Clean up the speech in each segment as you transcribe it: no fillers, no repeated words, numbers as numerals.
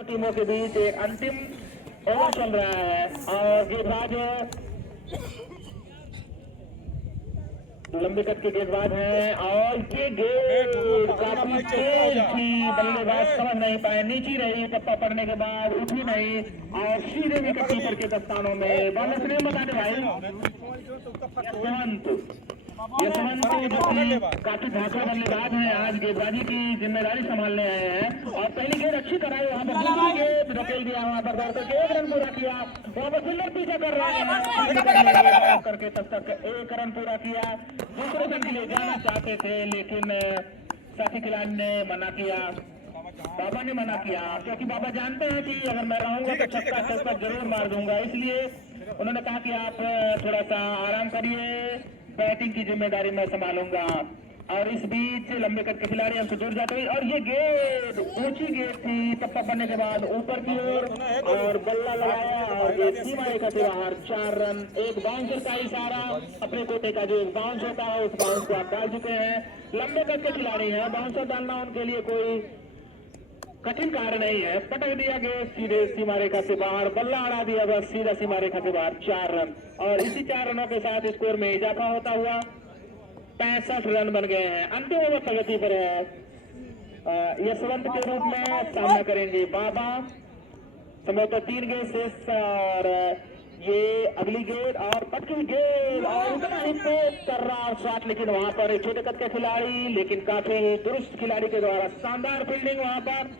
टीमों के बीच एक अंतिम ओवर चल रहा है और गेंदबाज लंबे कद के गेंदबाज हैं और ये गेंद काफी तेज थी। बल्लेबाज समझ नहीं पाए, नीचे रही, टप्पा पड़ने के बाद उठी नहीं और सीधे विकेट कीपर के दस्तानों में। बॉलर ने बता दे भाई यशवंत काफी धाकड़ बल्लेबाज हैं, आज गेंदबाजी की जिम्मेदारी संभालने आए हैं और पहली गेंद अच्छी कराई, वहां पर दूसरी गेंद धकेल दिया, वहां पर दौड़ करके 1 रन पूरा किया। वहां पर फील्डर पीछे कर रहे हैं करके तब तक 1 रन पूरा किया। दूसरे रन के लिए जाना चाहते थे लेकिन साथी खिलाड़ी ने मना किया, बाबा ने मना किया, क्योंकि बाबा जानते हैं कि अगर मैं रहूंगा तो छक्का जरूर मार दूंगा, इसलिए उन्होंने कहा कि आप थोड़ा सा आराम करिए, बैटिंग की जिम्मेदारी मैं संभालूंगा। और इस बीच लंबे कद के खिलाड़ी हमसे दूर जाते हुए और ये गेंद ऊंची गेंद थी, टप्पा पड़ने के बाद ऊपर की ओर और बल्ला लगाया और ये सीमा रेखा से बाहर। 4 रन। एक बाउंसर का इशारा, अपने कोटे का जो एक बाउंस होता है उस बाउंस को आप डाल चुके हैं। लंबे कद के खिलाड़ी हैं, बाउंसर डालना उनके लिए कोई कठिन कार्य नहीं है। पटक दिया गया सीधे सीमा रेखा से बाहर, बल्ला अड़ा दिया, बस सीधा सीमा रेखा से बाहर। 4 रन और इसी 4 रनों के साथ स्कोर में इजाफा होता हुआ 65 रन बन गए हैं। अंतिम ओवर प्रगति पर है। यशवंत के रूप में सामना करेंगे बाबा, संभवतः 3 गेंद शेष और ये अगली गेंद और पटकी गेंद और उतना ही तेज कर रहा शॉट, लेकिन वहां पर एक छोटे कद के खिलाड़ी लेकिन काफी दुरुस्त खिलाड़ी के द्वारा शानदार फील्डिंग वहां पर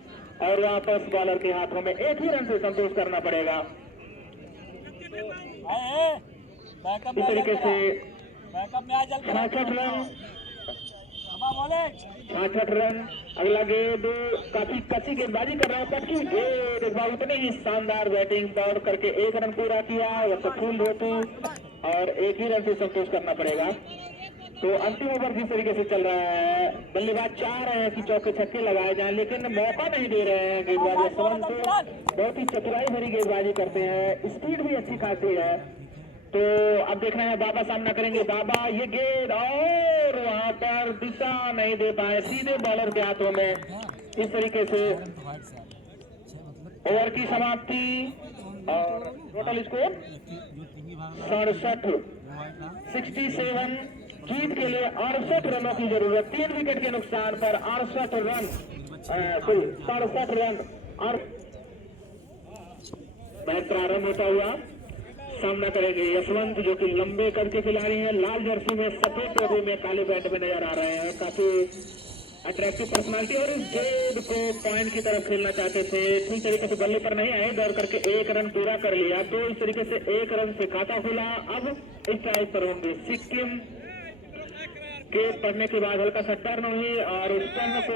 और वापस बॉलर के हाथों में 1 ही रन से संतोष करना पड़ेगा। इस तरीके से 66 रन 66 रन। अगला गेंद काफी कच्ची गेंदबाजी कर रहा है, पटकी गेंद इस बार उतने ही शानदार बैटिंग दौड़ करके 1 रन पूरा किया, वह फूल होती और 1 ही रन से संतोष करना पड़ेगा। तो अंतिम ओवर जिस तरीके से चल रहा है, बल्लेबाज चाह रहे हैं कि चौके छक्के लगाए जाएं लेकिन मौका नहीं दे रहे हैं। गेंदबाज यशवंत बहुत ही चतुराई भरी गेंदबाजी करते हैं, स्पीड भी अच्छी खासी है। तो अब देख रहे हैं बाबा सामना करेंगे। बाबा ये गेंद और वहां पर दिशा नहीं दे पाए, सीधे बॉलर के हाथों में। इस तरीके से ओवर की समाप्ति और टोटल स्कोर 67 जीत के लिए 68 रनों की जरूरत। 3 विकेट के नुकसान पर 68 रन 67 रन और मैच प्रारंभ होता हुआ सामना करेंगे यशवंत जो कि लंबे कद के खिलाड़ी हैं, लाल जर्सी में सफेद टोपी में काले बैट में नजर आ रहे हैं, काफी अट्रैक्टिव पर्सनालिटी और इस गेंद को पॉइंट की तरफ खेलना चाहते थे। ठीक तरीके से बल्ले पर नहीं आए, दौड़ करके 1 रन पूरा कर लिया, तो इस तरीके से 1 रन से खाता खुला। अब स्ट्राइक पर होंगे सिक्किम के पढ़ने के बाद हल्का सा टर्न हुई और उस टर्न को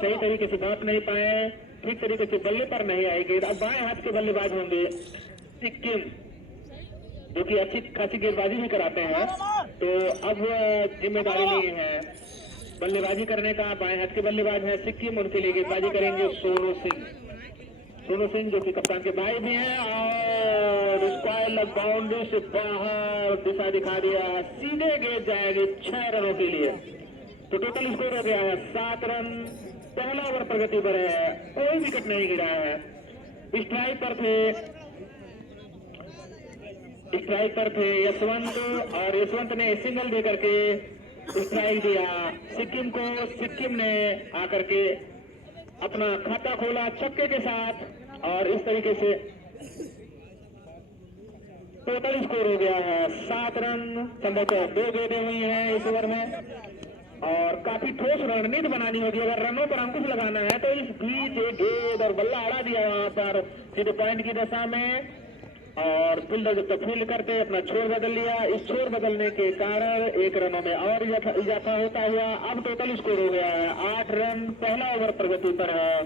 सही तरीके से भाप नहीं पाए, ठीक तरीके से बल्ले पर नहीं आई गेंद। अब बाएं हाथ के बल्लेबाज होंगे सिक्किम जो कि अच्छी खासी गेंदबाजी भी कराते हैं, तो अब जिम्मेदारी नहीं है बल्लेबाजी करने का। बाएं हाथ के बल्लेबाज हैं सिक्किम, उनके लिए गेंदबाजी करेंगे सोनू सिंह जो कि कप्तान के भाई भी हैं और स्क्वायर बाउंड्री से बाहर दिशा दिखा दिया, सीधे गेंद जाएगी 6 रनों के लिए। तो टोटल स्कोर हो गया है 7 रन। पहला ओवर प्रगति पर है, कोई विकेट नहीं गिरा है। स्ट्राइक पर थे यशवंत और यशवंत ने सिंगल दे करके स्ट्राइक दिया सिक्किम को। सिक्किम ने आकर के अपना खाता खोला छक्के के साथ और इस तरीके से टोटल स्कोर हो गया है 7 रन। संभवतः 2 गेंदें हुई हैं इस ओवर में और काफी ठोस रणनीति बनानी होगी अगर रनों पर अंकुश लगाना है। तो इस बीच एक गेंद और बल्ला अड़ा दिया वहां पर सीधे पॉइंट की दशा में और फील्डर जब तक फील्ड करते अपना छोर बदल लिया। इस छोर बदलने के कारण 1 रनों में और इजाफा होता हुआ अब टोटल स्कोर हो गया है 8 रन। पहला ओवर प्रगति पर है।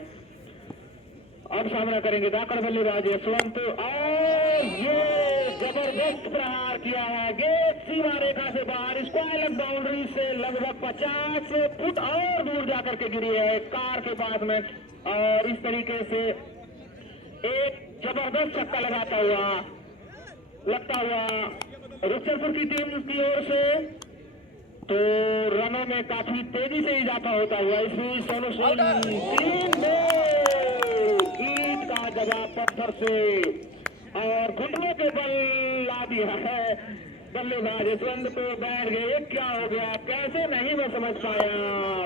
अब सामना करेंगे दाकड़ बल्लेबाज यशवंत और ये जबरदस्त प्रहार किया है, गेंद सीमा रेखा से बाहर, स्क्वायर बाउंड्री से लगभग 50 फुट और दूर जाकर के गिरी है कार के पास में और इस तरीके से एक जबरदस्त छक्का लगता हुआ रुचरपुर की टीम की ओर से। तो रनों में काफी तेजी से इजाफा होता हुआ इसमें सोनू सिंह 3 ईट दबा पत्थर से और घुटनों के बल ला दिया है बल्लेबाज यशवंत को। बैठ गए, क्या हो गया, कैसे नहीं मैं समझ पाया।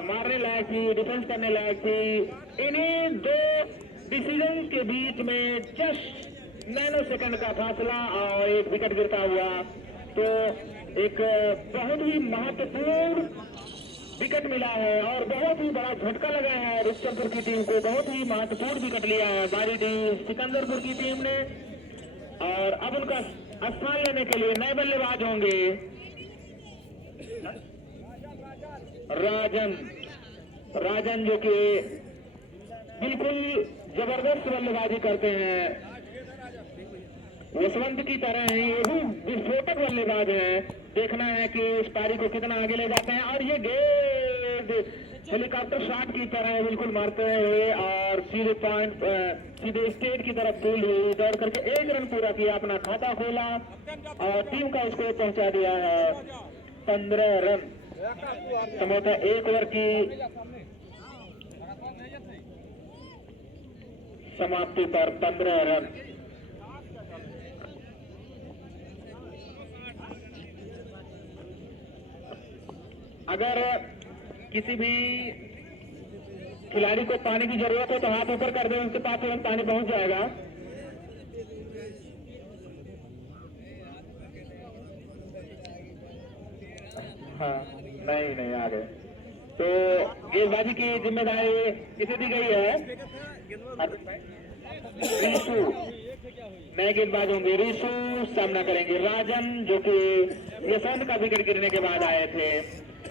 मारने लायक थी, डिफेंस करने लायक थी। इन्हीं दो डिसीजन के बीच में जस्ट नैनो सेकंड का फासला और एक विकेट गिरता हुआ। तो एक बहुत ही महत्वपूर्ण विकेट मिला है और बहुत ही बड़ा झटका लगा है रुस्तमपुर की टीम को। बहुत ही महत्वपूर्ण विकेट लिया है बारी टीम सिकंदरपुर की टीम ने। और अब उनका स्थान लेने के लिए नए बल्लेबाज होंगे राजन जो कि बिल्कुल जबरदस्त बल्लेबाजी करते हैं। यशवंत की तरह ही ये भी विस्फोटक बल्लेबाज है। देखना है कि इस पारी को कितना आगे ले जाते हैं। और ये गेंद हेलीकॉप्टर शॉट की तरह बिल्कुल मारते हुए और सीधे पॉइंट सीधे स्टेट की तरफ फील्ड हुई। दौड़ करके 1 रन पूरा किया, अपना खाता खोला और टीम का स्कोर पहुंचा दिया है 15 रन। संभवतः 1 ओवर की समाप्ति पर 15 रन। अगर किसी भी खिलाड़ी को पानी की जरूरत हो तो हाथ ऊपर कर दे, उनके पास तुरंत पानी पहुंच जाएगा। हाँ, नहीं आ गए तो गेंदबाजी की जिम्मेदारी किसे दी गई है? रीशु नए गेंदबाज होंगे। रीशु सामना करेंगे राजन जो कि यशवंत का विकेट गिरने के बाद आए थे।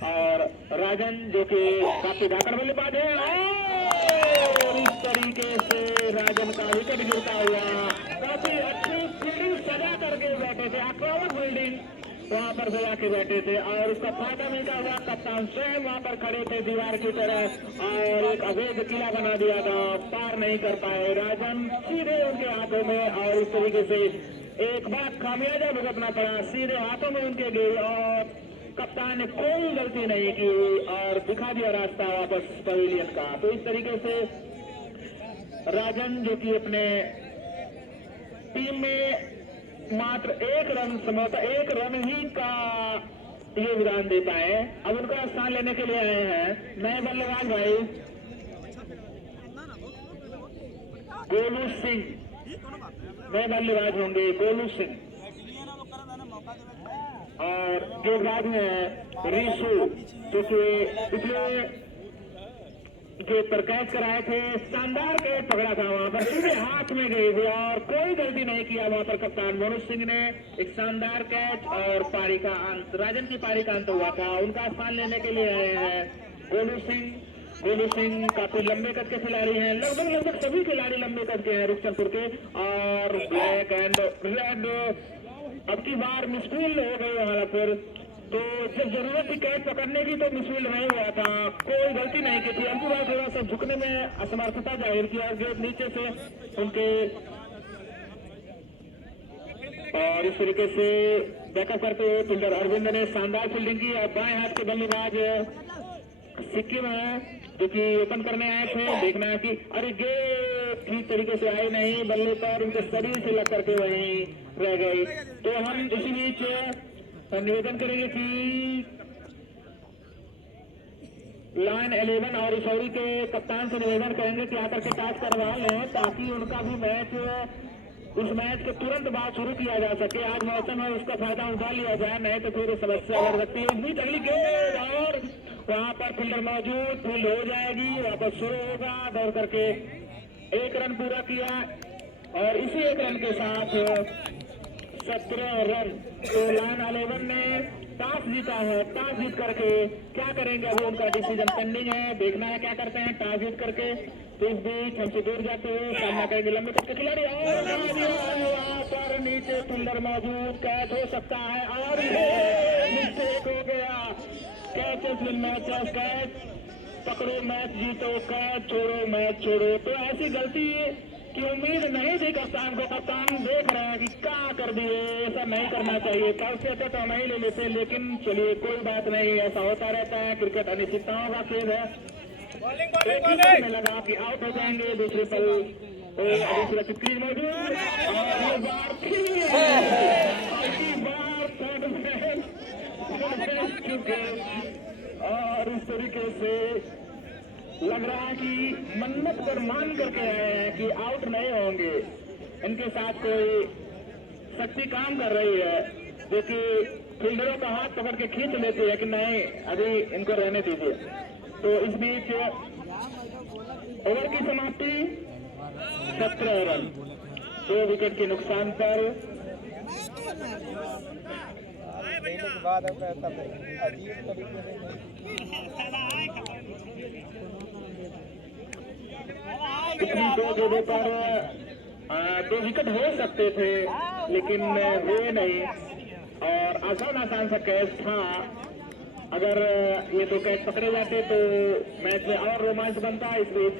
और राजन जो कि काफी धाकड़ बल्लेबाज है और इस तरीके से राजन का विकेट गिरता हुआ। काफी अच्छी फील्डिंग सजा करके बैठे थे, आक्रामक फील्डिंग वहां पर सजा के बैठे थे और उसका फायदा मिलता हुआ कप्तान स्वयं वहां पर खड़े थे दीवार की तरह और एक अवैध किला बना दिया था। पार नहीं कर पाए राजन, सीधे उनके हाथों में और इस तरीके से एक बार खामियाजा भुगतना पड़ा। सीधे हाथों में उनके गई और कप्तान ने कोई गलती नहीं की और दिखा दिया रास्ता वापस पवेलियन का। तो इस तरीके से राजन जो कि अपने टीम में मात्र 1 रन संभवतः 1 रन ही का योगदान दे पाए। अब उनका स्थान लेने के लिए आए हैं नए बल्लेबाज भाई गोलू सिंह। नए बल्लेबाज होंगे गोलू सिंह और गेंदबाज में रीशु जो कि पिछले जो पर कैच कराए थे, शानदार कैच पकड़ा था वहां पर, सीधे हाथ में गई थी और कोई गलती नहीं किया वहां पर कप्तान मनोज सिंह ने। एक शानदार कैच और पारी का अंत, राजन की पारी का अंत हुआ था। उनका स्थान लेने के लिए आए हैं गोलू सिंह। गोलू सिंह काफी लंबे कद के खिलाड़ी हैं, लगभग सभी खिलाड़ी लंबे कद के हैं रुस्तमपुर के। और ब्लैक एंड रेड अब की बार मिसफील्ड हो गई वहां पर, तो जब जरूरत थी कैच पकड़ने की तो मिसफील्ड नहीं हुआ था, कोई गलती नहीं की थी। अब की बार थोड़ा सा झुकने में असमर्थता जाहिर किया गेंद नीचे से उनके और इस तरीके से बैकअप करते हुए फील्डर अरविंद ने शानदार फील्डिंग की। और बाएं हाथ के बल्लेबाज सिक्किम है जो कि ओपन करने आए थे। देखना है कि अरे गेंद ठीक तरीके से आई नहीं, बल्ले पर उनके शरीर से लग करके वहीं रह गई। तो हम इसी बीच निवेदन करेंगे कि लाइन 11 और इसौरी के कप्तान से निवेदन करेंगे कि आकर के टॉस करवा लें ताकि उनका भी मैच उस मैच के तुरंत बाद शुरू किया जा सके। आज मौसम है, उसका फायदा उठा लिया जाए, नहीं तो फिर समस्या बढ़ सकती है। इतनी अगली गेंद और वहां पर फील्डर मौजूद, फील्ड हो जाएगी, वापस शुरू होगा। दौड़ करके 1 रन पूरा किया और इसी 1 रन के साथ 17 रन। तो लाइन 11 ने टॉस जीता है। टॉस जीत करके क्या करेंगे अभी उनका डिसीजन पेंडिंग है, देखना है क्या करते हैं टॉस जीत करके। तो इस बीच हमसे दूर जाते हुए सामना करेंगे लंबे तक के खिलाड़ी और वहां पर नीचे फील्डर मौजूद, कैच हो सकता है और मिस्टेक हो गया। कैचेस विन मैचेस, कैच पकड़ो मैच जीतो, कैच छोड़ो मैच छोड़ो। तो ऐसी गलती की उम्मीद नहीं थी कप्तान को। कप्तान देख रहे हैं कि क्या कर दिए, ऐसा नहीं करना चाहिए, कल से तो नहीं ले लेते, लेकिन चलिए कोई बात नहीं, ऐसा होता रहता है, क्रिकेट अनिश्चितताओं का खेल है। एक ही में लगा कि आउट हो जाएंगे, दूसरे पल तो अभी सुरक्षित क्रीज मौजूद और ये बार चुके और इस तरीके से लग रहा है कि मन्नत पर मान करके आए हैं कि आउट नहीं होंगे। इनके साथ कोई शक्ति काम कर रही है जो कि फील्डरों का हाथ पकड़ के खींच लेती है कि नहीं अभी इनको रहने दीजिए। तो इस बीच ओवर की समाप्ति 17 रन 2 विकेट के नुकसान पर। दो जगहों पर 2 विकेट हो सकते थे लेकिन हुए नहीं और आसान सा कैच था। अगर ये 2 कैच पकड़े जाते तो मैच में और रोमांच बनता। इस बीच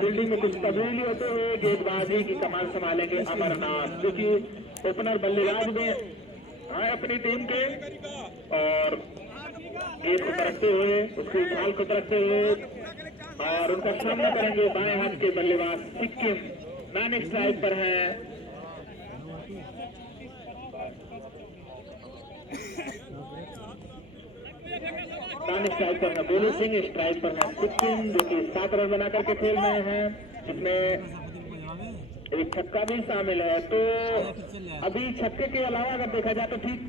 फील्डिंग में कुछ तब्दीली होते हुए गेंदबाजी की कमान संभालेंगे अमरनाथ जो कि ओपनर बल्लेबाज में आए अपनी टीम के और गेंद को तरकते हुए उसकी उछाल को तरकते हुए और उनका सामना करेंगे बाएं हाथ के बल्लेबाज सिक्किम नॉन स्ट्राइक पर है। नॉन स्ट्राइक पर है गोलू सिंह, स्ट्राइक पर है सिक्किम जो कि 7 रन बना करके खेल रहे हैं जिसमें एक छक्का भी शामिल है। तो अभी छक्के के अलावा अगर देखा जाए तो ठीक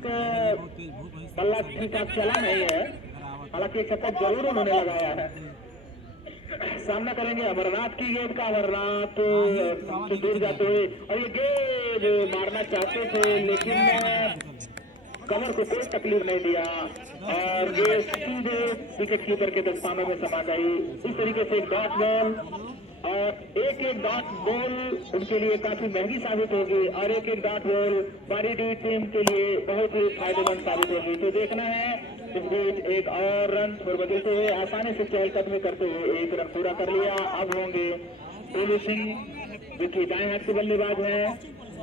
बल्ला ठीक ठाक चला नहीं है, हालांकि एक छक्का जरूर उन्होंने लगाया है। सामना करेंगे अमरनाथ की गेंद का। अमरनाथ से दूर जाते हुए और ये गेंद मारना चाहते थे लेकिन कमर को कोई तकलीफ नहीं दिया और गेंद सीधे विकेट कीपर के दस्तानों में समा गई। इस तरीके से डॉट बॉल और एक डॉट बॉल उनके लिए काफी महंगी साबित होगी और एक डॉट बॉल बारी टीम के लिए बहुत ही फायदेमंद साबित होगी। तो देखना है इस बीच एक और रन छोड़ बदलते हुए आसानी से चहलकदमी करते हुए 1 रन पूरा कर लिया। अब होंगे गोलू सिंह जो कि दाएं हाथ के बल्लेबाज हैं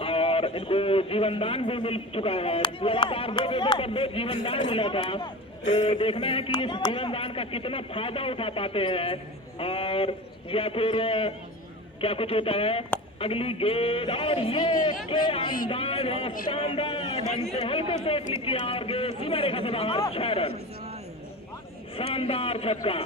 और इनको जीवनदान भी मिल चुका है। लगातार 2 गेंदों पर 2 जीवनदान मिला था। तो देखना है कि इस जीवनदान का कितना फायदा उठा पाते हैं और या फिर क्या कुछ होता है। अगली गेंद और ये क्या अंदाज है, शानदार ढंग से हल्के से क्लिक किया और गेंद सीमा रेखा से बाहर 6 रन। शानदार छक्का,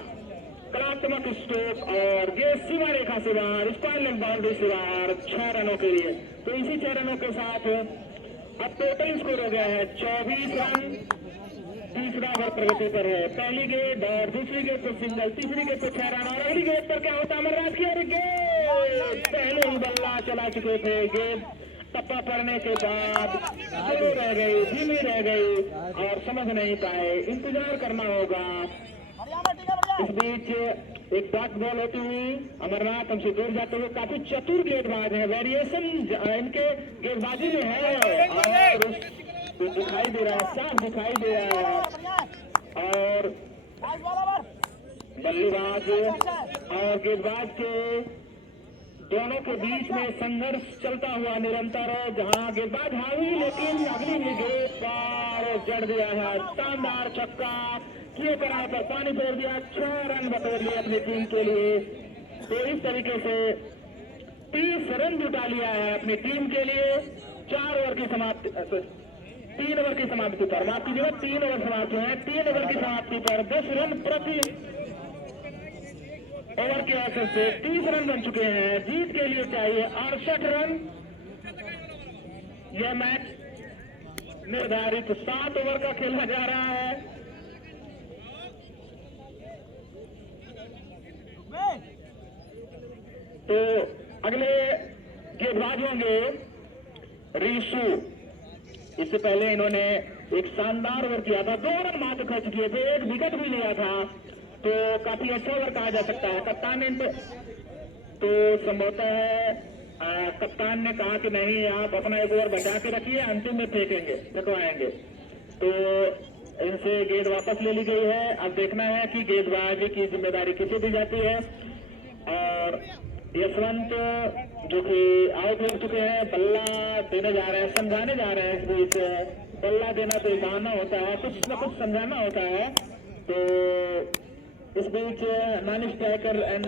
कलात्मक स्ट्रोक और गेंद सीमा रेखा से बाहर, स्क्वायर लेग बाउंड्री से बाहर 6 रनों के लिए। तो इसी 6 रनों के साथ अब टोटल स्कोर हो गया है 24 रन। तीसरा ओवर प्रगति पर है। पहली गेंद और दूसरी गेंद पर सिंगल, तीसरी गेंद पर 6 रन और अगली गेंद पर क्या होता है अमरनाथ की। अरे गेंद पहले ही बल्ला चला चुके थे, गेंद टप्पा पड़ने के बाद स्लो रह गई, धीमी रह गई और समझ नहीं पाए। इंतजार करना होगा। इस बीच एक डॉट बॉल होती हुई अमरनाथ हमसे दूर जाते हुए काफी चतुर गेंदबाज है, वेरिएशन इनके गेंदबाजी में है और दिखाई दे रहा है, साफ दिखाई दे रहा है और बल्लेबाज और गेंदबाज के दोनों के बीच में संघर्ष चलता हुआ निरंतर, जहां गेंदबाज हावी लेकिन अगली गेंद पर जड़ दिया है। शानदार छक्का किए करार पर पानी फेर दिया, 6 रन बटोर लिए अपनी टीम के लिए। तो इस तरीके से 30 रन जुटा लिया है अपनी टीम के लिए। 4 ओवर की समाप्ति 3 ओवर की समाप्ति पर, माफ कीजिएगा 3 ओवर समाप्त हुए हैं। 3 ओवर की समाप्ति पर 10 रन प्रति ओवर के असर से 30 रन बन चुके हैं। जीत के लिए चाहिए 68 रन। यह मैच निर्धारित 7 ओवर का खेला जा रहा है। तो अगले गेंदबाज होंगे रीशु। इससे पहले इन्होंने एक शानदार ओवर किया था, 2 रन मात्र खर्च किए थे, 1 विकेट भी लिया था, तो काफी अच्छा ओवर कहा जा सकता है। कप्तान ने तो संभवतः है कप्तान ने कहा कि नहीं आप अपना 1 ओवर बचा के रखिए, अंतिम में फेंकवाएंगे। तो इनसे गेंद वापस ले ली गई है। अब देखना है कि गेंदबाजी की जिम्मेदारी किसे दी जाती है और यशवंत जो कि आउट हो चुके हैं, बल्ला देने जा रहे हैं, समझाने जा रहे हैं। इस बीच बल्ला देना तो बहाना होता है, कुछ न कुछ समझाना होता है। तो इस बीच नॉन स्ट्राइकर एंड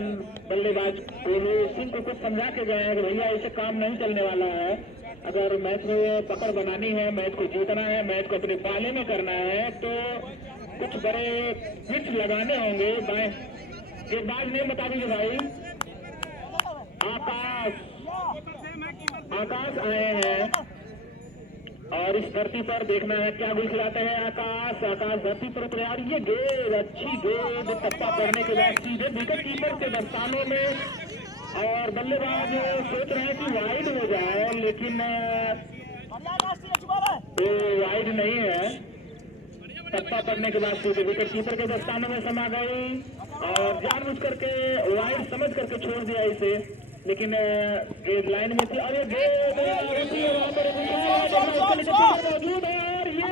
बल्लेबाज गोलू सिंह को कुछ समझा के गए हैं कि भैया ऐसे काम नहीं चलने वाला है। अगर मैच में पकड़ बनानी है, मैच को जीतना है, मैच को अपने पाले में करना है तो कुछ बड़े हिट्स लगाने होंगे। गेंदबाज ने बता दीजिए भाई। आकाश आए हैं और इस धरती पर देखना है क्या गुल खिलाते हैं। आकाश धरती पर उतरे और ये गेंद, अच्छी गेंद टप्पा पड़ने के बाद सीधे विकेट कीपर के दस्तानों में और बल्लेबाज सोच रहे हैं कि वाइड हो जाए, लेकिन वाइड नहीं है। टप्पा पड़ने के बाद सीधे विकेट कीपर के दस्तानों में समा गई और जानबूझ करके वाइड समझ करके छोड़ दिया इसे, लेकिन गेंद लाइन में थी और ये गेंद मौजूद है और ये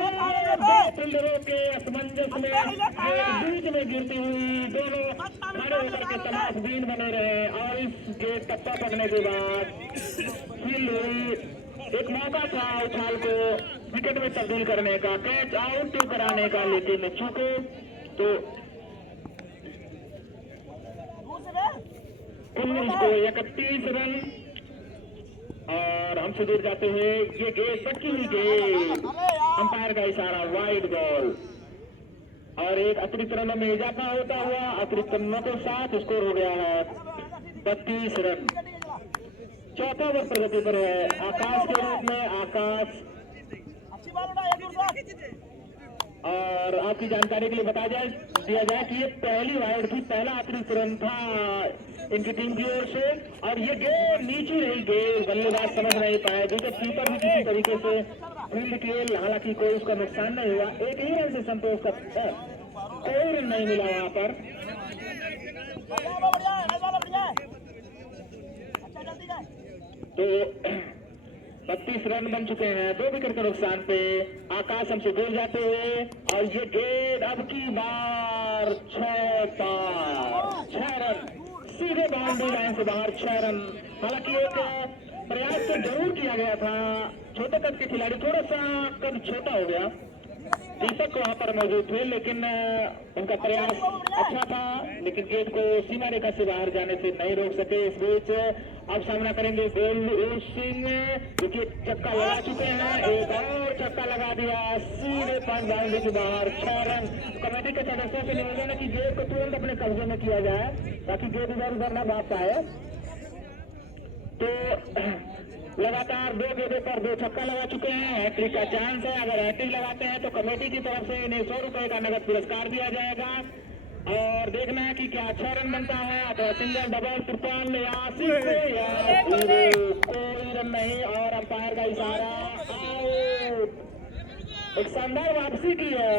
फील्डरों के असमंजस में बीच में गिरती हुई दोनों खड़े होकर के तमाशबीन बने रहे और इस गेंद टप्पा पड़ने के बाद फील्ड हुई। एक मौका था उछाल को विकेट में तब्दील करने का, कैच आउट कराने का, लेकिन चूके तो कुल को 31 रन और हमसे दूर जाते हुए ये गेंद पटकी हुई गेंद, अंपायर का इशारा, वाइड बॉल और एक अतिरिक्त रनों में इजाफा होता हुआ अतिरिक्त रनों के साथ स्कोर हो गया है 32 रन। चौथा ओवर प्रगति पर है आकाश के रूप में। आकाश और आपकी जानकारी के लिए दिया जाए कि ये पहली वाइड थी, पहला अतिरिक्त रन था इनकी टीम की ओर से और ये गेंद नीचे रही गेंद, बल्लेबाज समझ नहीं पाए, विकेट कीपर भी किसी तरीके से फील्ड किए, हालांकि कोई उसका नुकसान नहीं हुआ। एक ही रन से संतोष का कोई रन नहीं मिला वहां पर। तो 32 रन बन चुके हैं 2 विकेट के नुकसान पे। आकाश हमसे दूर जाते हुए और ये गेंद अब की बार 6 रन सीधे बाउंड्री लाइन से बाहर 6 रन। हालांकि एक प्रयास तो जरूर किया गया था, छोटे कद के खिलाड़ी, थोड़ा सा कद छोटा हो गया, दीपक वहां पर मौजूद थे, लेकिन उनका प्रयास अच्छा था, लेकिन गेंद को सीमा रेखा से बाहर जाने से नहीं रोक सके। इस बीच अब सामना करेंगे गोलू सिंह, क्योंकि चक्का लगा चुके हैं, एक और चक्का लगा दिया सीधे पॉइंट बाउंड्री के बाहर 6 रन। कमेटी के सदस्यों से निवेदन है कि गेंद को तुरंत अपने कब्जे में किया जाए ताकि गेंद इधर उधर न भाग पाए। तो लगातार 2 गेंदों पर 2 छक्का लगा चुके हैं, हैट्रिक का चांस है। अगर हैट्रिक लगाते हैं तो कमेटी की तरफ से इन्हें 100 रुपए का नगद पुरस्कार दिया जाएगा और देखना है कि क्या 6 रन बनता है अथवा सिंगल, डबल, ट्रिपल या कोई रन नहीं और अंपायर का इशारा, आउट। एक शानदार वापसी की है,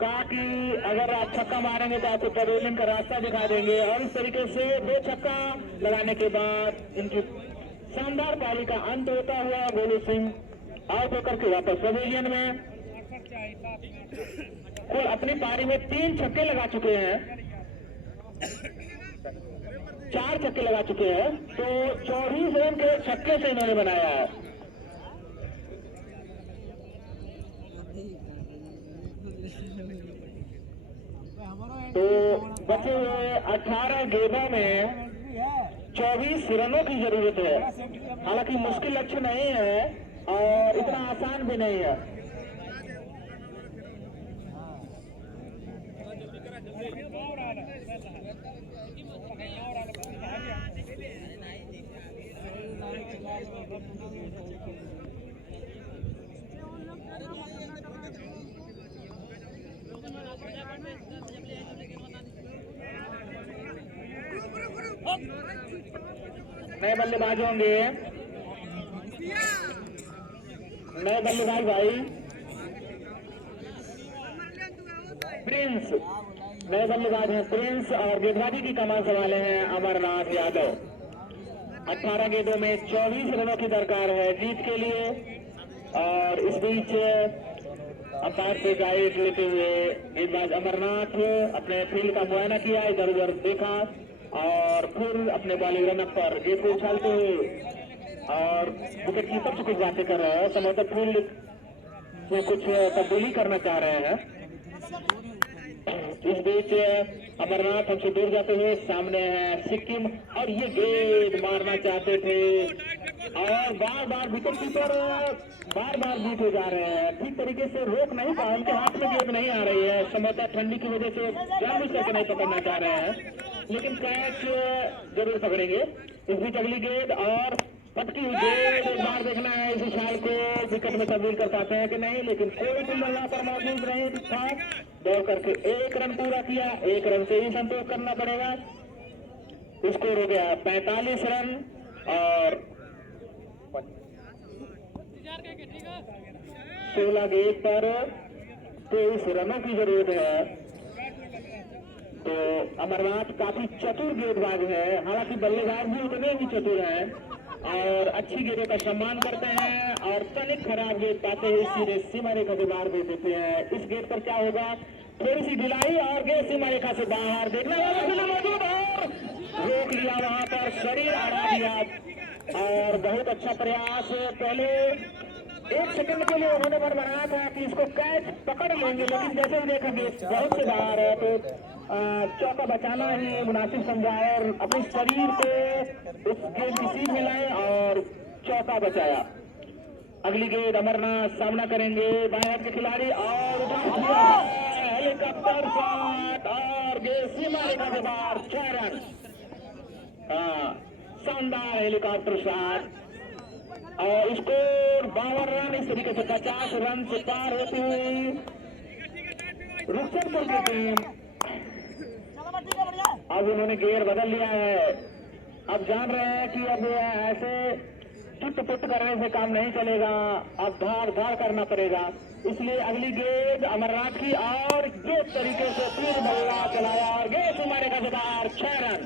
कहा कि अगर आप छक्का मारेंगे तो आपको पवेलियन का रास्ता दिखा देंगे और इस तरीके से 2 छक्का लगाने के बाद इनकी शानदार पारी का अंत होता हुआ गोलू सिंह आउट होकर के वापस पवेलियन में। कुल अपनी पारी में 3 छक्के लगा चुके हैं, 4 छक्के लगा चुके हैं, तो 24 रन के छक्के से इन्होंने बनाया है। तो बचे हुए 18 गेंदों में 24 रनों की जरूरत है। हालांकि मुश्किल लक्ष्य नहीं है और इतना आसान भी नहीं है। नए बल्लेबाज होंगे, नए बल्लेबाज भाई प्रिंस, नए बल्लेबाज हैं प्रिंस और गेंदबाजी की कमान संभाले हैं अमरनाथ यादव। 18 गेंदों में 24 रनों की दरकार है जीत के लिए और इस बीच अंपायर से गाइड लेते हुए गेंदबाज अमरनाथ अपने फील्ड का मुआयना किया, इधर उधर देखा और फिर अपने बॉलिंग रन पर गेंद को उछालते हुए और विकेट कीपर से कुछ बातें कर रहे हैं, संभवतः फील्ड में कुछ तब्दीली करना चाह रहे हैं। इस बीच अमरनाथ हमसे दूर जाते हुए सामने है सिक्किम और ये गेंद मारना चाहते थे और बार बार विकेट कीपर बार बार बीट हो जा रहे हैं, ठीक तरीके से रोक नहीं पा, उनके हाथ में गेंद नहीं आ रही है, संभवतः ठंडी की वजह से जानबूझ करके नहीं पकड़ना चाह रहे हैं, लेकिन कैच जरूर पकड़ेंगे। इस बीच अगली गेंद और पटकी हुई गेंद, एक बार देखना है इस विशाल को विकेट में तब्दील कर पाते हैं कि नहीं, लेकिन कोई भी वहां पर मौजूद नहीं था। दौड़ करके 1 रन पूरा किया, 1 रन से ही संतोष करना पड़ेगा। स्कोर हो गया 45 रन और 16 गेंद पर 23 रनों की जरूरत है। तो अमरनाथ काफी चतुर गेंदबाज है, हालांकि बल्लेबाज भी उतने ही चतुर हैं और अच्छी गेंदों का सम्मान करते हैं और तनिक खराब गेंद पाते ही सीधे सीमा रेखा से बाहर दे देते हैं। इस गेंद पर क्या होगा, थोड़ी सी ढिलाई और गेंद सीमा रेखा से बाहर, देखना मौजूद और रोक लिया, वहां पर शरीर अड़ा दिया और बहुत अच्छा प्रयास। पहले 1 सेकंड के लिए उन्होंने बनाया था कि इसको कैच पकड़ लेंगे, लेकिन जैसे ही देखा गेंद बहुत से बाहर है तो चौका बचाना ही मुनासिब समझा और अपने शरीर को उस गेंद की सीध मिलाए और चौका बचाया। अगली गेंद अमरनाथ सामना करेंगे बाएं हाथ के खिलाड़ी और हेलीकॉप्टर शॉट और गेंद सीमा रेखा के बाहर, 6 रन। शानदार हेलीकॉप्टर शॉट और स्कोर 52 रन। इस तरीके से 50 रन से पार होती हुई रुखसतपुर की टीम अब उन्होंने गियर बदल लिया है। अब जान रहे हैं कि अब ऐसे चुट-पुट करने से काम नहीं चलेगा, अब धार करना पड़ेगा, इसलिए अगली गेंद अमरनाथ की और ये तरीके से फिर बल्ला चलाया और गेंद सीमा रेखा से बाहर, 6 रन।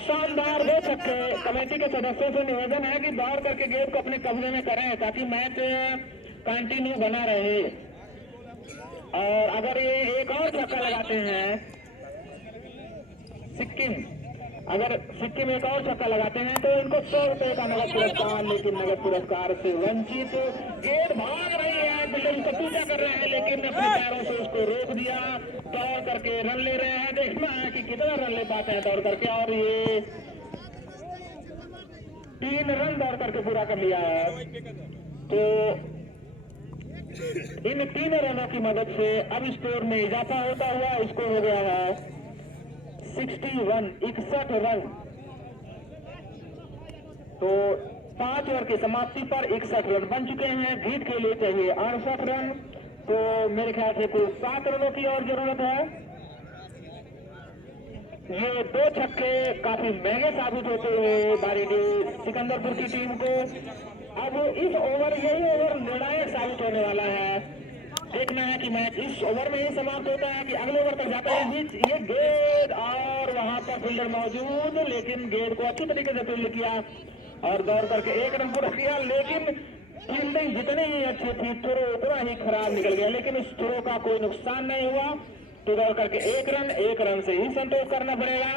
शानदार 2 छक्के। कमेटी के सदस्यों से निवेदन है कि दौड़ करके गेंद को अपने कब्जे में करें ताकि मैच कंटिन्यू बना रहे और अगर ये एक और छक्का लगाते हैं अगर सिक्किम एक और छक्का लगाते हैं तो इनको 100 रुपए का नगद पुरस्कार, लेकिन नगद पुरस्कार से वंचित। गेंद भाग रही है, बिल्कुल उसको पीछा कर रहे हैं लेकिन अपने पैरों से उसको रोक दिया। दौड़ करके रन ले रहे हैं, देखना है कि कितना रन ले पाते हैं दौड़ करके और ये 3 रन दौड़ करके पूरा कर लिया है। तो इन 3 रनों की मदद से अब स्कोर में इजाफा होता हुआ स्कोर हो गया है 61 रन। तो 5 ओवर की समाप्ति पर 61 रन बन चुके हैं। जीत के लिए चाहिए 68 रन, तो मेरे ख्याल से कुल 7 रनों की और जरूरत है। ये 2 छक्के काफी महंगे साबित होते हुए बारीडी सिकंदरपुर की टीम को। अब इस ओवर यही ओवर निर्णायक साबित होने वाला है। देखना है कि मैच इस ओवर में ही समाप्त होता है कि अगले ओवर तक जाता है। ये गेंद और वहां पर फील्डर मौजूद, लेकिन गेंद को अच्छी तरीके से फील्ड किया और दौड़ करके 1 रन पूरा किया, लेकिन फील्डिंग जितनी ही अच्छी थी थ्रो उतना ही खराब निकल गया, लेकिन इस थ्रो का कोई नुकसान नहीं हुआ। तो दौड़ करके 1 रन से ही संतोष करना पड़ेगा।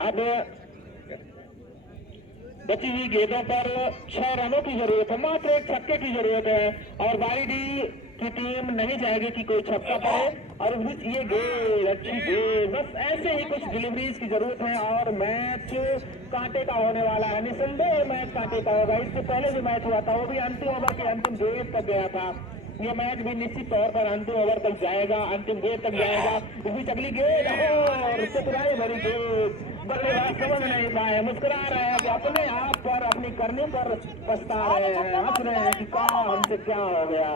अब बची हुई गेंदों पर 6 रनों की जरूरत है, मात्र 1 छक्के की जरूरत है और बारीडी की टीम नहीं चाहेगी कि कोई छक्का पड़े और उस बीच ये गेंद अच्छी गेंद, बस ऐसे ही कुछ डिलीवरीज की जरूरत है और मैच कांटे का होने वाला है। निसंदेह मैच कांटे का होगा। इससे पहले जो मैच हुआ था वो भी अंतिम ओवर के अंतिम गेंद तक गया था, ये मैच भी निश्चित तौर पर अंतिम ओवर तक जाएगा, अंतिम गेंद तक जाएगा। इस बीच अगली गेंद और चतुराई भरी गेंद, बल्लेबाज समझ नहीं पाए, मुस्कुरा रहे हैं कि अपने आप पर अपनी करने पर पछता रहे हैं, हंस रहे हैं कि कहा हमसे क्या हो गया।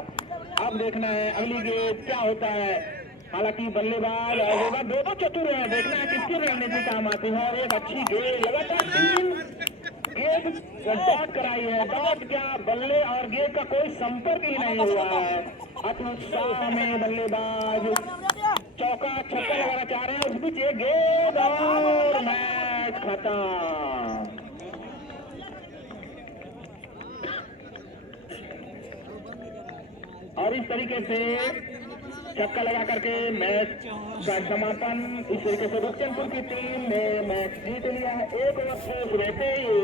अब देखना है अगली गेंद क्या होता है। हालांकि बल्लेबाज होगा, 2 चतुर है, देखना है किसकी रणनीति काम आती है। और एक अच्छी गेंद लगातार 3 गेंद डॉट कराई है, डॉट क्या बल्ले और गेंद का कोई संपर्क ही नहीं हुआ है। अत्युत्साह में बल्लेबाज चौका छक्का लगाना चाह रहे हैं, उस बीच एक गेंद और मैच खत्म। और इस तरीके से छक्का लगा करके मैच का समापन। इस तरीके से रुखसतपुर की टीम ने मैच जीत लिया है। 1 ओवर शेष रहते ही